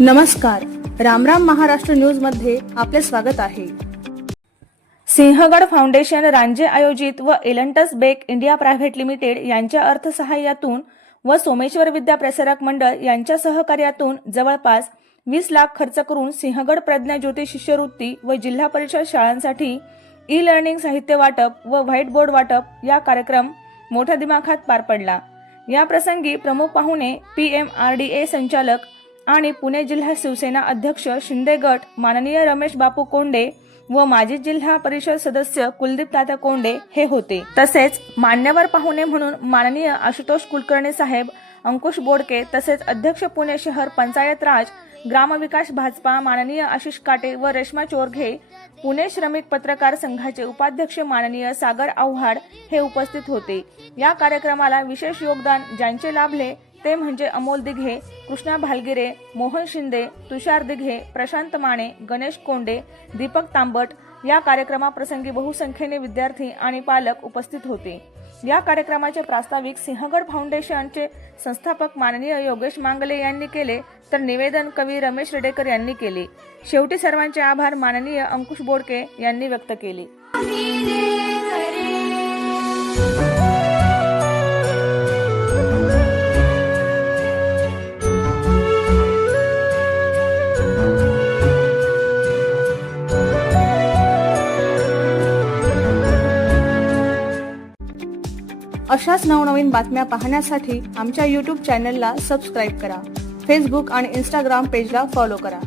नमस्कार, रामराम महाराष्ट्र न्यूज मध्ये आपले स्वागत आहे। सिंहगड फाउंडेशन रांजे आयोजित व एलंटस बेक इंडिया प्रायव्हेट लिमिटेड यांच्या अर्थसहाय्यातून व सोमेश्वर विद्या प्रसारक मंडळ यांच्या सहकार्यातून जवळपास 20 लाख खर्च करून सिंहगड प्रज्ञा ज्योती शिष्यवृत्ती व जिल्हा परिषद शाळांसाठी ई लर्निंग साहित्य वाटप व व्हाईट बोर्ड वाटप या कार्यक्रम मोठ्या दिमाखात पार पडला। या प्रसंगी प्रमुख पाहुणे PMRDA संचालक आणि पुणे जिल्हा शिवसेना अध्यक्ष शिंदे गट माननीय रमेश बापू कोंडे व माजी जिल्हा परिषद सदस्य कुलदीप तात्या कोंडे हे होते। तसेच मान्यवर पाहुणे म्हणून माननीय आशुतोष कुलकर्णी साहेब, अंकुश बोडके तसेच अध्यक्ष पुणे शहर पंचायत राज ग्रामविकास भाजपा माननीय आशिष काटे व रेश्मा चोरघे, पुणे श्रमिक पत्रकार संघाचे उपाध्यक्ष माननीय सागर आव्हाड हे उपस्थित होते। या कार्यक्रमाला विशेष योगदान ज्यांचे लाभले ते म्हणजे अमोल दिघे, कृष्णा भालगिरे, मोहन शिंदे, तुषार दिघे, प्रशांत माने, गणेश कोंडे, दीपक तांबट। या कार्यक्रमाप्रसंगी बहुसंख्येने विद्यार्थी आणि पालक उपस्थित होते। या कार्यक्रमाचे प्रास्ताविक सिंहगड फाउंडेशनचे संस्थापक माननीय योगेश मांगले यांनी केले, तर निवेदन कवी रमेश रेडेकर यांनी केले। शेवटी सर्वांचे आभार माननीय अंकुश बोडके यांनी व्यक्त केले। अशाच नवनवीन बातम्या पाहण्यासाठी आमच्या YouTube चॅनलला सबस्क्राइब करा। फेसबुक आणि Instagram पेजला फॉलो करा।